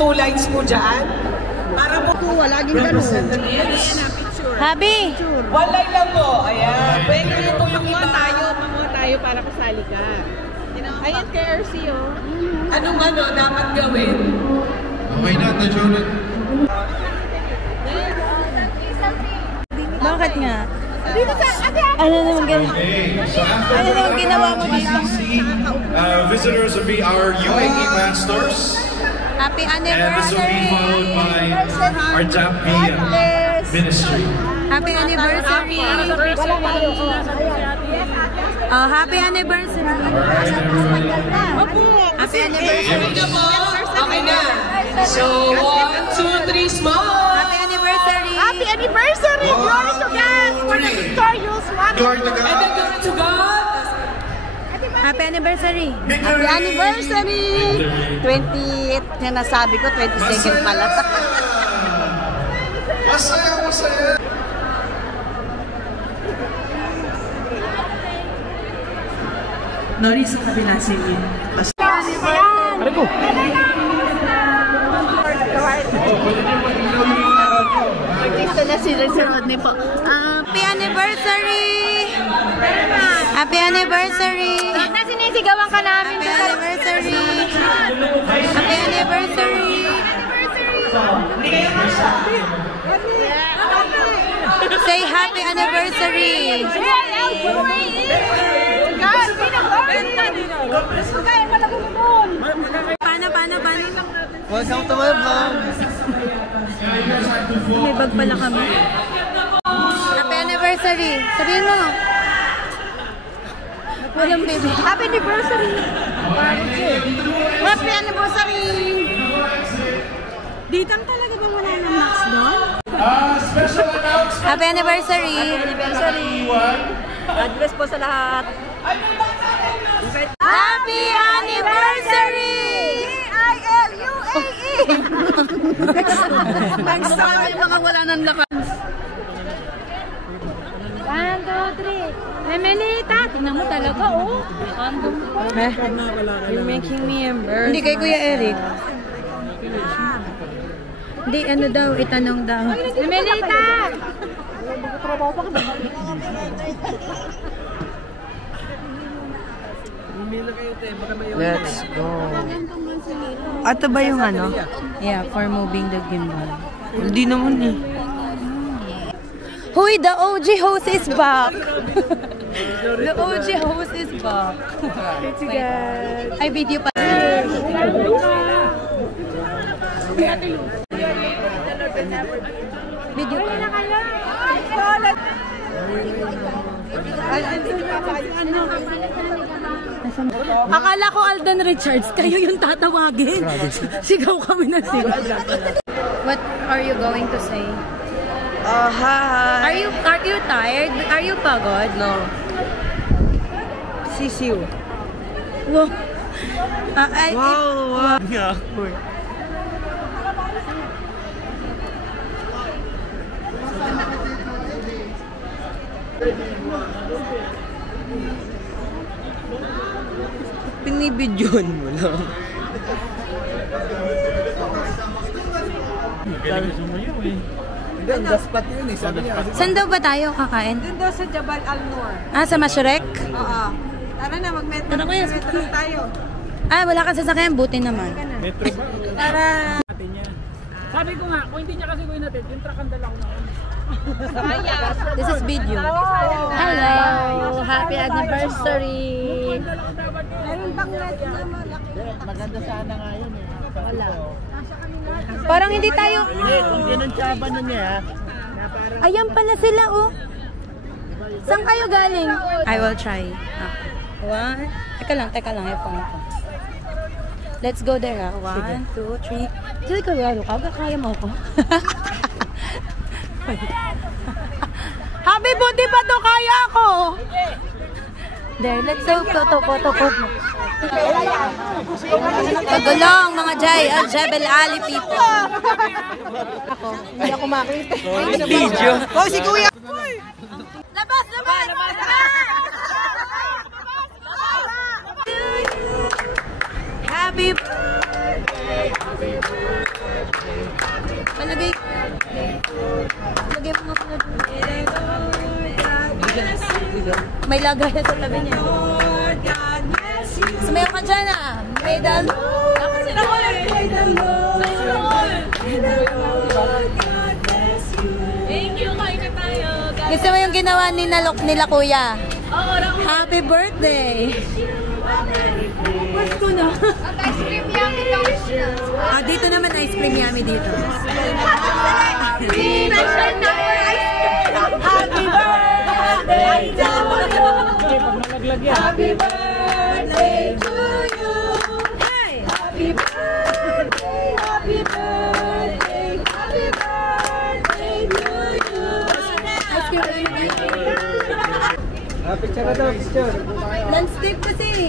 2 lines po dyan. Para po laging ganun. Habi! 1 line lang po. Ayan. Pwede rin po yung iba. Mamuha tayo para kasali ka. Ayan kay RC, oh. Anong dapat gawin? Okay na, na-journal. Bakit nga? Ano naman ginawa mo dito? Visitors will be our UAE pastors. Happy And this will be followed by our Zambia ministry. Happy anniversary! Oh, happy anniversary! Happy anniversary! Okay na. So, 1, 2, 3, small! Happy anniversary! Happy anniversary! Glory to God! For the victorious one! Glory to God! And then glory to God! Happy anniversary! Happy anniversary! 28 na nasabi ko, 22nd pala. Masaya, masaya! Nori sa kabila sige. Ano po? Ito na si Rodney po. Happy anniversary! Happy anniversary! Na sinisigawan ka namin. Happy anniversary! Happy anniversary! Say happy anniversary! Paano? Welcome to my vlog! May bag pala kami. Happy anniversary! Sabihin mo! Walang baby. Happy anniversary! Happy anniversary! Ditang talaga bang wala ng max doon? Special announcement! Happy anniversary! Address po sa lahat. Happy anniversary! I-L-U-A-E! Thanks sa akin mga wala ng lakas. 1, 2, 3. Emelita! Tingnan mo talaga, oh. Andong pa. You're making me embarrassed. Hindi kay Kuya Eric. Hindi, ano daw, itanong daw. Emelita! Let's go. Ato ba yung ano? Yeah, for moving the gimbal. Hindi naman eh. Huy, the OG host is back! The OG host is back. Ay, video pa. Video pa. Akala ko Alden Richards, kayo yung tatawagin. Sigaw kami na sigaw. What are you going to say? Hi! Are you tired? Are you pagod? No. Sisiw. Wow. Wow! Yeah. Pinibidyon mo lang. Hindi, ang daspat yun eh. Sabi niya. Saan daw ba tayo kakain? Doon daw sa Jabal Al-Noor. Ah, sa Mashrek? Oo. Tara na, mag-metro. Tara, kuya. Metro tayo. Ah, wala kang sasakyan. Buti naman. Metro ba? Para... Sabi ko nga, kung hindi niya kasi gawin natin, yung truck ang dala ko na. This is video. Hello! Happy anniversary! Meron bang net na malaki? Maganda sana nga yun eh. Wala. Parang hindi tayo... Kung ginansyaba na niya, Ayan pala sila, oh. Saan kayo galing? I will try. One. Teka lang. Yung phone ko. Let's go there, ha. 1, 2, 3. Sige ka, Rado. Kaya mo ako. Habi, buti pa to. Kaya ako. There, let's go. Toto. Pagulong, mga Jai. Jebel Ali people. Hindi ako makita. Video. Oh, si Kuya! Labas! Happy birthday! Palagay. Palagay mo nga pala doon. May lagay sa tabi niya. Sumayaw ka dyan ah. May dal. Thank you, kain na tayo. Gusto mo yung ginawa nila kuya? Happy birthday! Pasko na. Ice cream yummy daw siya. Ah, dito naman ice cream yummy dito. Happy birthday! Happy birthday to you! Happy birthday to you! Hey! Happy birthday, happy birthday, happy birthday to you. Ice cream yummy. Picture na daw, picture. Landscape kasi.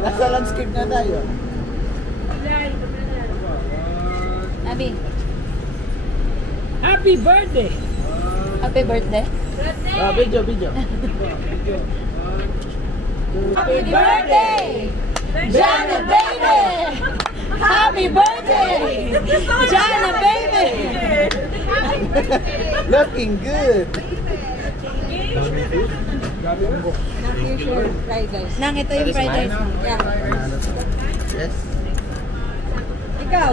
Nasa landscape na tayo. Abi, Happy birthday! happy birthday. Video, video. Happy birthday! Jana baby! Happy birthday! Jana baby! Looking good. Nang ito yung fried rice mo. Yes. Ikaw?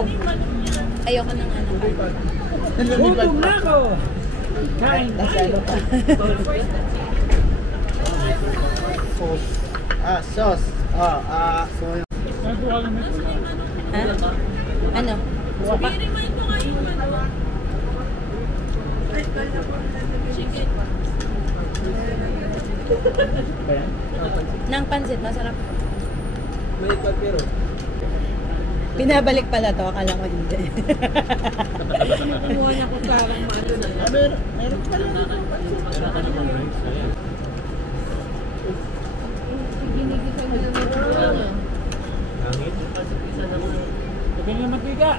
Ayoko ng ano. Gutom na ako! Kain tayo! Sauce. Sauce. Ha? Ano? Sopa? Nang pansit, masarap. Pinabalik pala to, akala ko hindi. Kumuha na ko karang maano na. Meron pala. Sabi niyo mantika!